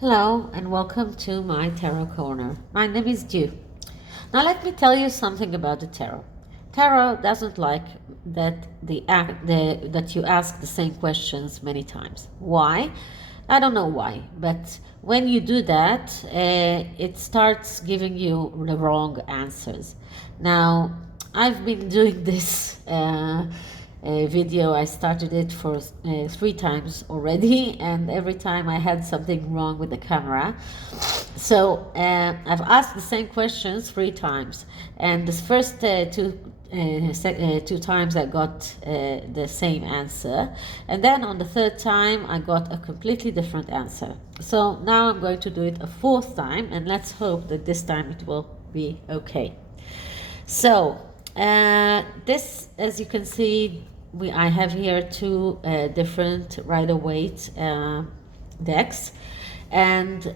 Hello and welcome to my Tarot Corner. My name is Dew. Now let me tell you something about the tarot. Tarot doesn't like that you ask the same questions many times. Why? I don't know why, but when you do that, it starts giving you the wrong answers. Now, I've been doing this video. I started it for 3 times already, and every time I had something wrong with the camera. So I've asked the same questions 3 times, and the first two times I got the same answer, and then on the third time I got a completely different answer. So now I'm going to do it a 4th time, and let's hope that this time it will be okay. So this, as you can see, I have here 2 different Rider-Waite decks, and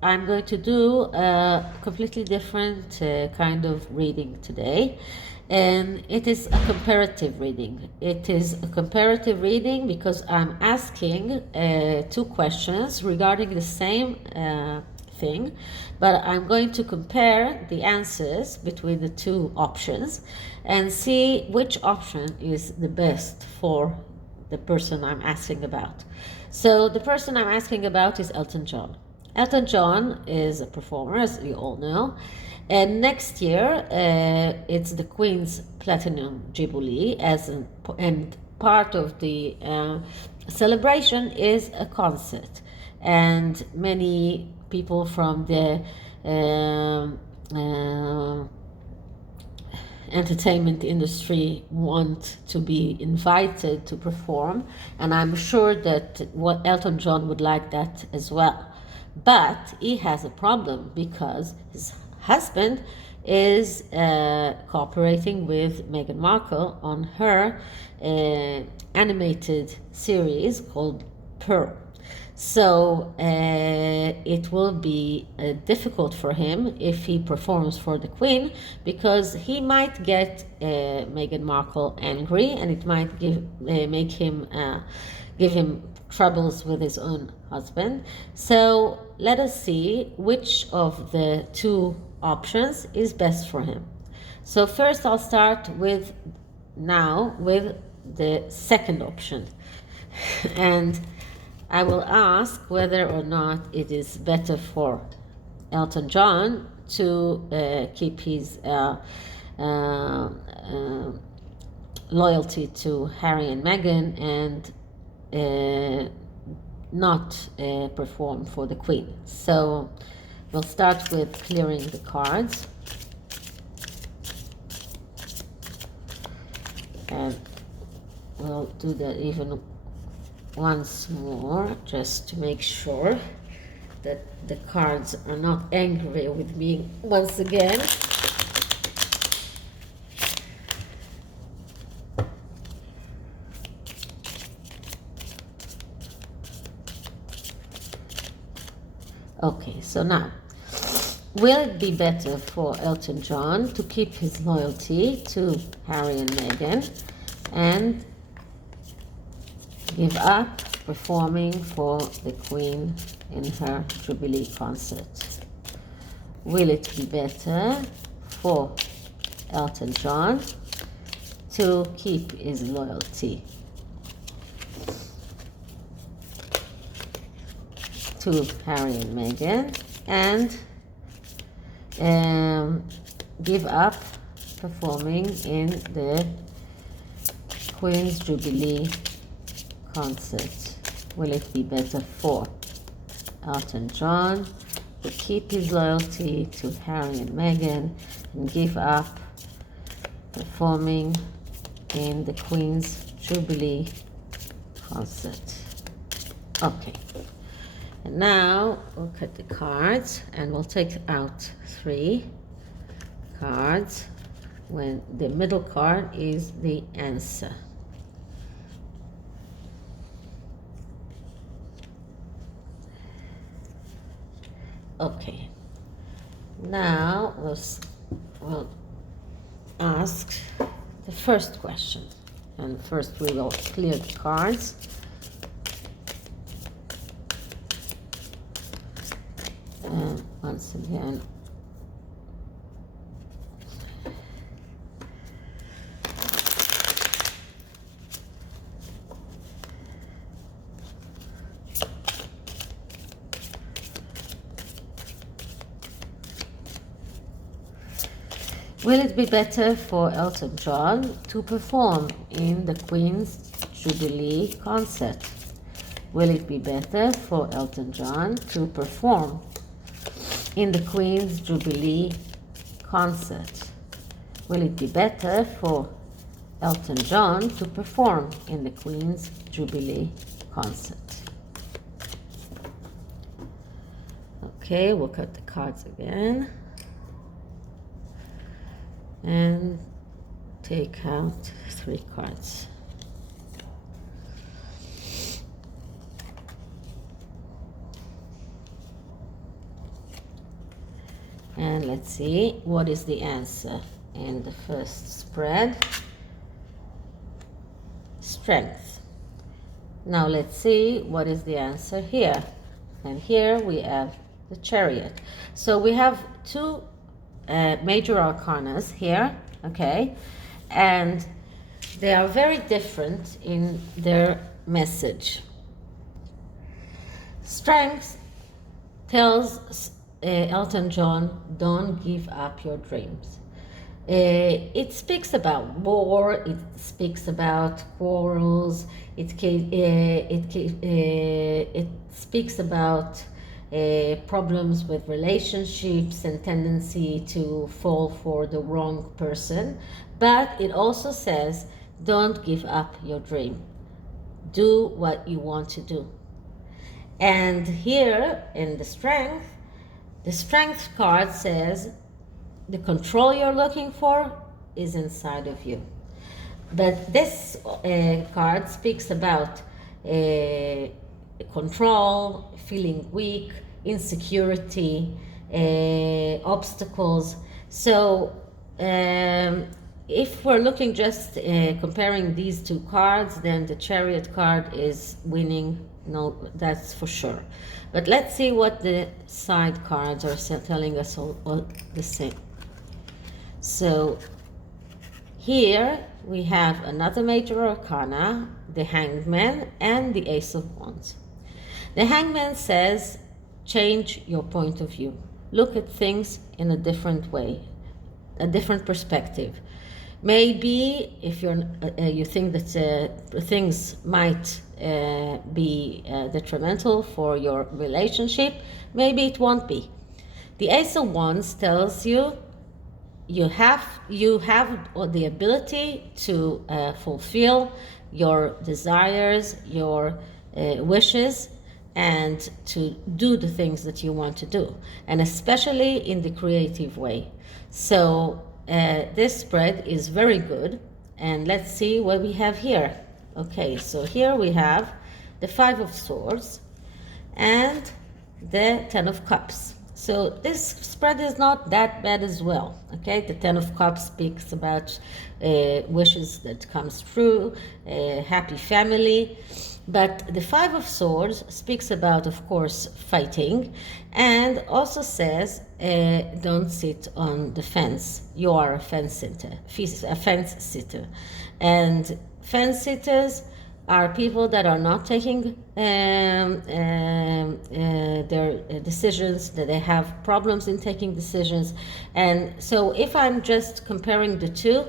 I'm going to do a completely different kind of reading today, and it is a comparative reading. It is a comparative reading because I'm asking 2 questions regarding the same thing, but I'm going to compare the answers between the 2 options and see which option is the best for the person I'm asking about. So the person I'm asking about is Elton John. Elton John is a performer, as you all know, and next year it's the Queen's Platinum Jubilee, and part of the celebration is a concert, and many people from the entertainment industry want to be invited to perform, and I'm sure that Elton John would like that as well. But he has a problem because his husband is cooperating with Meghan Markle on her animated series called Pearl. So it will be difficult for him if he performs for the Queen, because he might get Meghan Markle angry, and it might give him troubles with his own husband. So let us see which of the 2 options is best for him. So first I'll start with the second option, and I will ask whether or not it is better for Elton John to keep his loyalty to Harry and Meghan and not perform for the Queen. So we'll start with clearing the cards, and we'll do that even once more, just to make sure that the cards are not angry with me once again. Okay, so now, will it be better for Elton John to keep his loyalty to Harry and Meghan and give up performing for the Queen in her Jubilee concert? Will it be better for Elton John to keep his loyalty to Harry and Meghan and give up performing in the Queen's Jubilee concert? Will it be better for Elton John to keep his loyalty to Harry and Meghan and give up performing in the Queen's Jubilee concert? Okay, and now we'll cut the cards, and we'll take out 3 cards when the middle card is the answer. Okay, now we'll ask the first question, and first we will clear the cards. once again. Will it be better for Elton John to perform in the Queen's Jubilee concert? Will it be better for Elton John to perform in the Queen's Jubilee concert? Will it be better for Elton John to perform in the Queen's Jubilee concert? Okay, we'll cut the cards again. And take out 3 cards. And let's see what is the answer in the first spread. Strength. Now let's see what is the answer here. And here we have the Chariot. So we have 2 major arcanas here, okay, and they are very different in their message. Strength tells Elton John, don't give up your dreams. It speaks about war, it speaks about quarrels, it speaks about problems with relationships and tendency to fall for the wrong person, but it also says don't give up your dream. Do what you want to do. And here in the strength card says the control you're looking for is inside of you. But this card speaks about control, feeling weak, insecurity, obstacles. So if we're looking just comparing these 2 cards, then the Chariot card is winning. No, that's for sure. But let's see what the side cards are telling us all the same. So here we have another major arcana, the Hangman and the Ace of Wands. The Hangman says, change your point of view. Look at things in a different way, a different perspective. Maybe if you think that things might be detrimental for your relationship, maybe it won't be. The Ace of Wands tells you you have the ability to fulfill your desires, your wishes, and to do the things that you want to do, and especially in the creative way. So this spread is very good, and let's see what we have here. Okay, so here we have the 5 of Swords and the 10 of Cups. So this spread is not that bad as well. Okay, the 10 of Cups speaks about wishes that comes true, happy family. But the 5 of Swords speaks about, of course, fighting, and also says, don't sit on the fence. You are a fence sitter. And fence sitters are people that are not taking their decisions, that they have problems in taking decisions. And so if I'm just comparing the 2,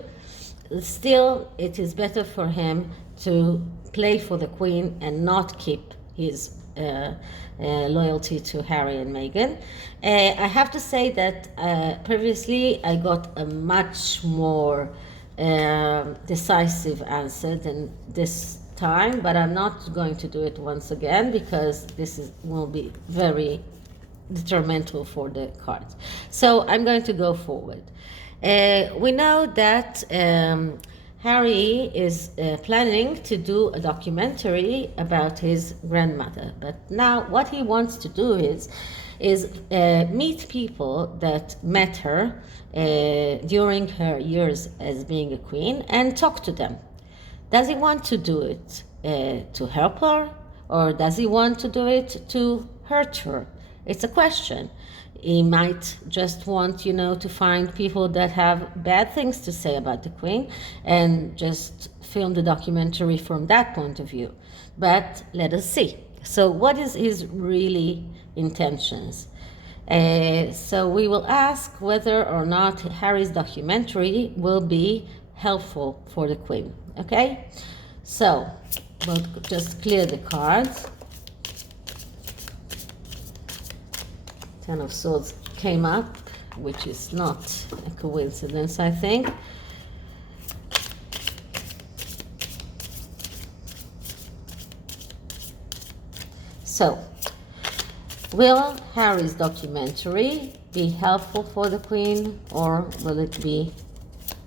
still it is better for him to play for the Queen and not keep his loyalty to Harry and Meghan. I have to say that previously I got a much more decisive answer than this time, but I'm not going to do it once again because this will be very detrimental for the cards. So I'm going to go forward. We know that Harry is planning to do a documentary about his grandmother, but now what he wants to do is meet people that met her during her years as being a queen and talk to them. Does he want to do it to help her, or does he want to do it to hurt her? It's a question. He might just want, to find people that have bad things to say about the queen and just film the documentary from that point of view. But let us see. So what is his really intentions? So we will ask whether or not Harry's documentary will be helpful for the queen. Okay? So we'll just clear the cards. Ten of Swords came up, which is not a coincidence, I think. So, will Harry's documentary be helpful for the Queen, or will it be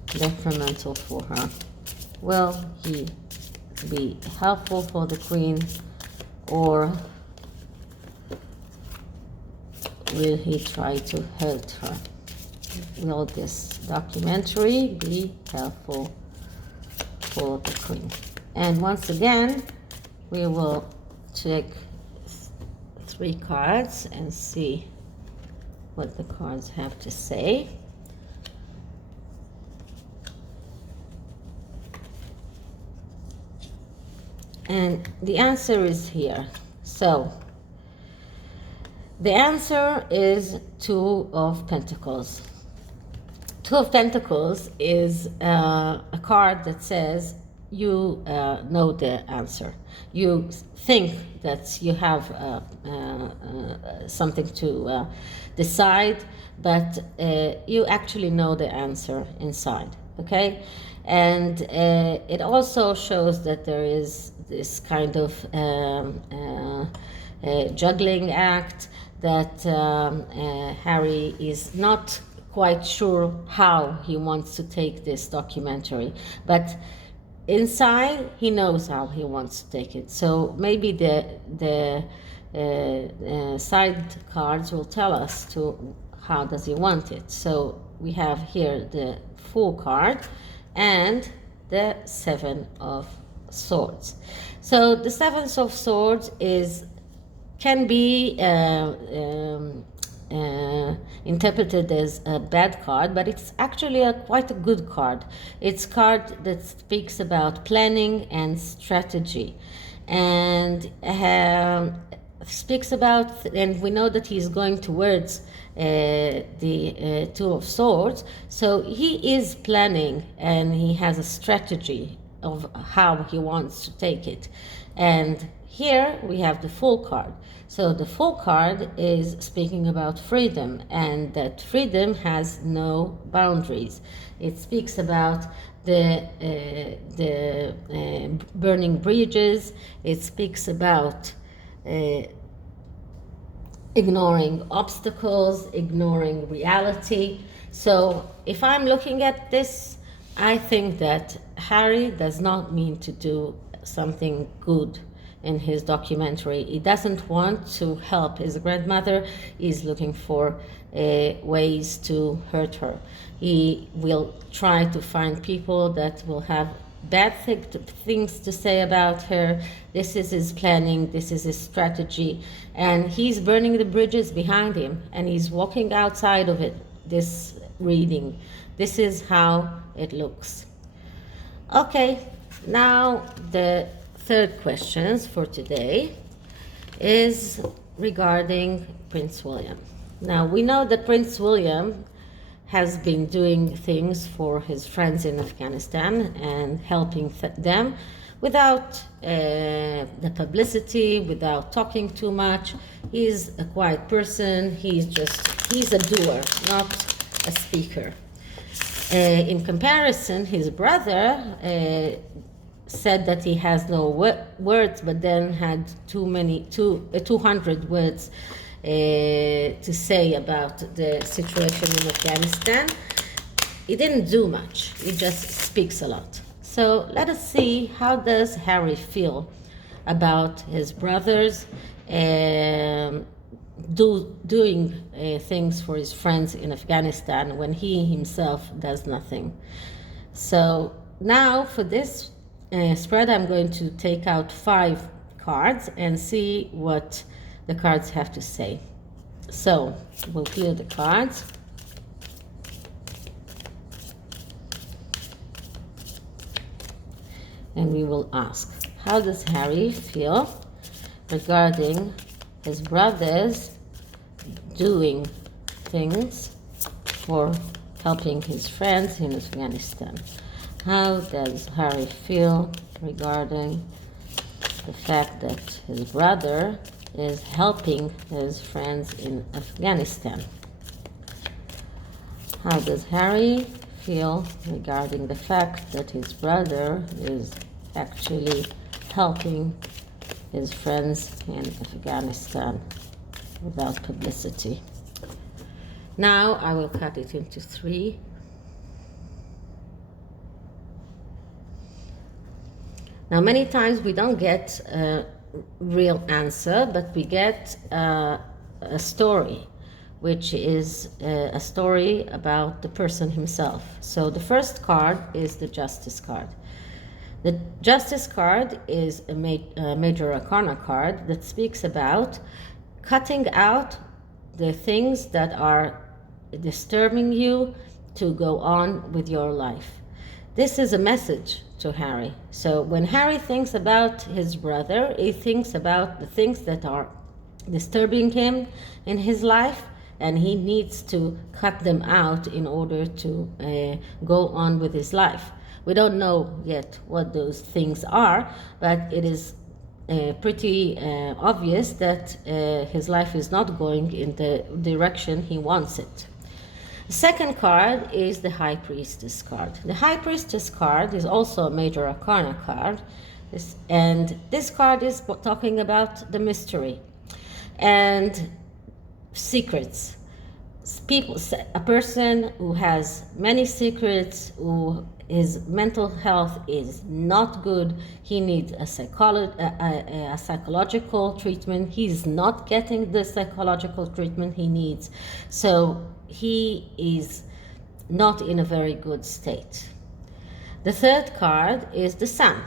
detrimental for her? Will he be helpful for the Queen, or will he try to hurt her? Will this documentary be helpful for the Queen? And once again, we will check 3 cards and see what the cards have to say. And the answer is here. So the answer is 2 of Pentacles. 2 of Pentacles is a card that says you know the answer. You think that you have something to decide, but you actually know the answer inside, okay? And it also shows that there is this kind of juggling act, that Harry is not quite sure how he wants to take this documentary, but inside he knows how he wants to take it. So maybe the side cards will tell us to how does he want it. So we have here the Fool card and the 7 of Swords. So the 7 of Swords can be interpreted as a bad card, but it's actually quite a good card. It's a card that speaks about planning and strategy, and speaks about, and we know that he's going towards the 2 of Swords, so he is planning and he has a strategy of how he wants to take it. And here we have the Fool card. So the Fool card is speaking about freedom, and that freedom has no boundaries. It speaks about the burning bridges. It speaks about ignoring obstacles, ignoring reality. So if I'm looking at this, I think that Harry does not mean to do something good in his documentary. He doesn't want to help his grandmother. He's looking for ways to hurt her. He will try to find people that will have bad things to say about her. This is his planning, this is his strategy, and he's burning the bridges behind him, and he's walking outside of it, this reading. This is how it looks. Okay, now the third questions for today is regarding Prince William. Now we know that Prince William has been doing things for his friends in Afghanistan and helping them without the publicity, without talking too much. He's a quiet person. He's a doer, not a speaker. In comparison, his brother said that he has no words, but then had 200 words to say about the situation in Afghanistan. He didn't do much. He just speaks a lot. So let us see, how does Harry feel about his brothers doing things for his friends in Afghanistan when he himself does nothing. So now for this spread, I'm going to take out 5 cards and see what the cards have to say. So we'll clear the cards. And we will ask, how does Harry feel regarding his brothers doing things for helping his friends in Afghanistan? How does Harry feel regarding the fact that his brother is helping his friends in Afghanistan? How does Harry feel regarding the fact that his brother is actually helping his friends in Afghanistan without publicity? Now I will cut it into 3. Now, many times we don't get a real answer, but we get a story, which is a story about the person himself. So the first card is the Justice card. The Justice card is a Major Arcana card that speaks about cutting out the things that are disturbing you to go on with your life. This is a message to Harry. So when Harry thinks about his brother, he thinks about the things that are disturbing him in his life, and he needs to cut them out in order to go on with his life. We don't know yet what those things are, but it is pretty obvious that his life is not going in the direction he wants it. The second card is the High Priestess card. The High Priestess card is also a Major Arcana card, and this card is talking about the mystery and secrets. A person who has many secrets, who his mental health is not good, he needs a psychological treatment. He's not getting the psychological treatment he needs, so he is not in a very good state. The third card is the Sun.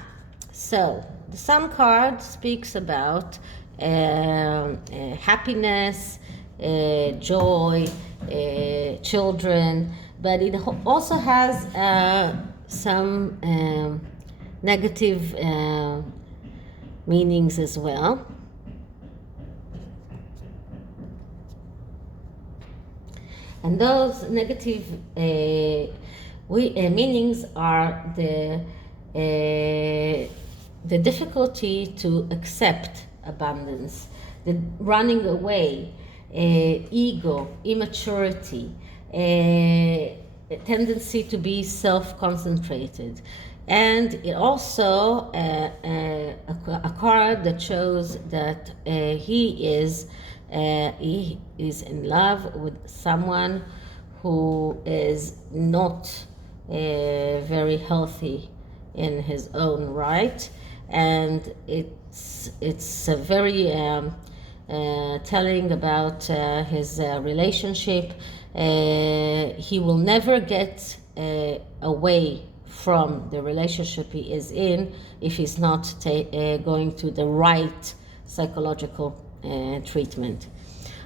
So the Sun card speaks about happiness, joy, children, but it also has some negative meanings as well. And those negative meanings are the difficulty to accept abundance, the running away, ego, immaturity, a tendency to be self-concentrated. And it also a card that shows that he is in love with someone who is not very healthy in his own right, and it's a very telling about his relationship. He will never get away from the relationship he is in if he's not going to the right psychological treatment.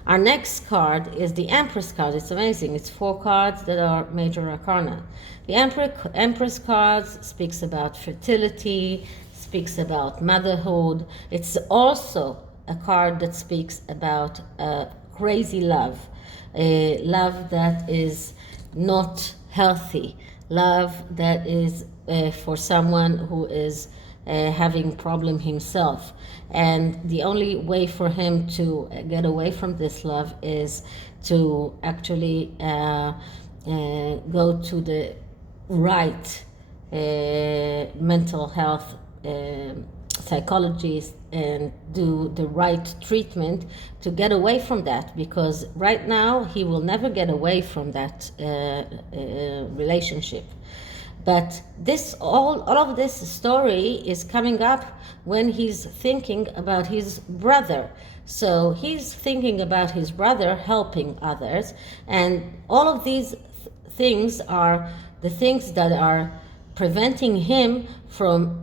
Our next card is the Empress card. It's amazing. It's 4 cards that are Major Arcana. The Empress card speaks about fertility, speaks about motherhood. It's also a card that speaks about crazy love, a love that is not healthy, love that is for someone who is having problem himself. And the only way for him to get away from this love is to actually go to the right mental health psychologist and do the right treatment to get away from that, because right now he will never get away from that relationship. But all of this story is coming up when he's thinking about his brother. So he's thinking about his brother helping others, and all of these things are the things that are preventing him from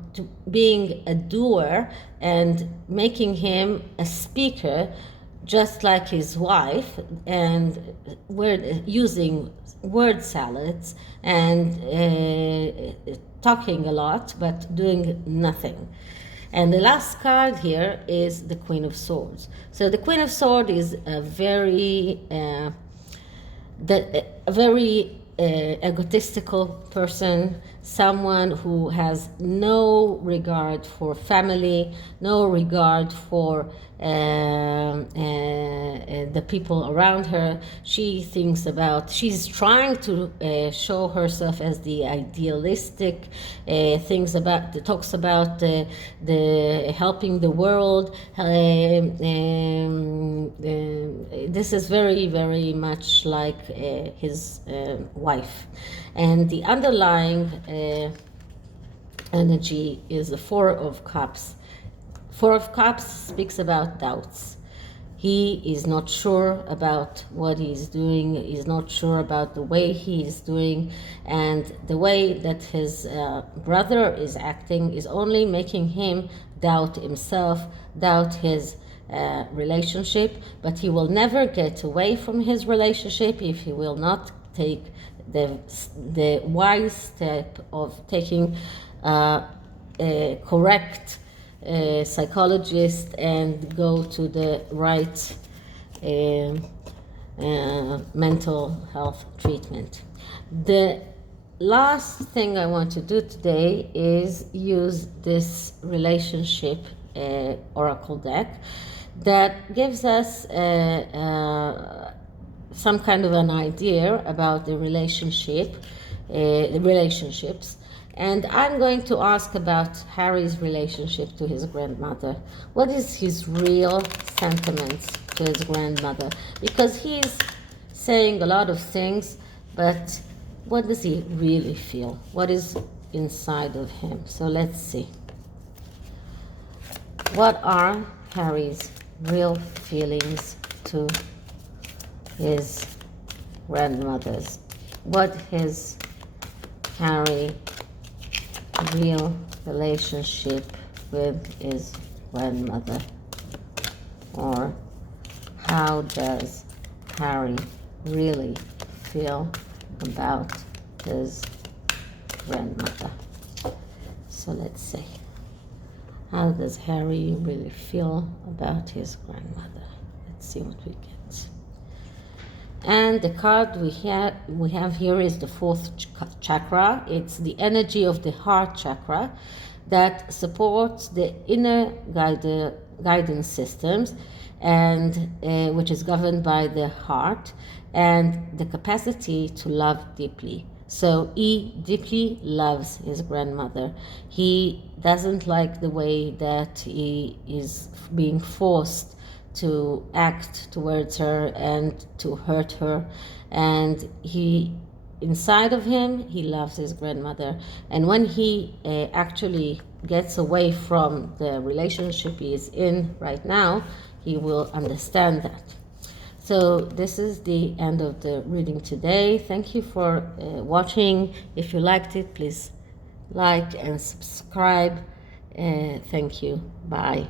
being a doer and making him a speaker just like his wife, and we're using word salads and talking a lot but doing nothing. And the last card here is the Queen of Swords. So the Queen of Swords is a very egotistical person, someone who has no regard for family, no regard for the people around her. She's trying to show herself as the idealistic, talks about the helping the world. This is very, very much like his wife. And the underlying energy is the Four of Cups. Four of Cups speaks about doubts. He is not sure about what he is doing. He's not sure about the way he is doing, and the way that his brother is acting is only making him doubt himself, doubt his relationship. But he will never get away from his relationship if he will not take the wise step of taking a correct psychologist and go to the right mental health treatment. The last thing I want to do today is use this relationship oracle deck that gives us some kind of an idea about the relationships. And I'm going to ask about Harry's relationship to his grandmother. What is his real sentiments to his grandmother? Because he's saying a lot of things, but what does he really feel? What is inside of him? So let's see. What are Harry's real feelings to his grandmothers? What is Harry real relationship with his grandmother? Or how does Harry really feel about his grandmother? So let's see. How does Harry really feel about his grandmother? Let's see what we get. And the card we have here is the fourth chakra. It's the energy of the heart chakra that supports the inner guidance systems, and which is governed by the heart and the capacity to love deeply. So he deeply loves his grandmother. He doesn't like the way that he is being forced to act towards her and to hurt her, and inside of him he loves his grandmother. And when he actually gets away from the relationship he is in right now, he will understand that. So this is the end of the reading today. Thank you for watching. If you liked it, please like and subscribe. Thank you. Bye.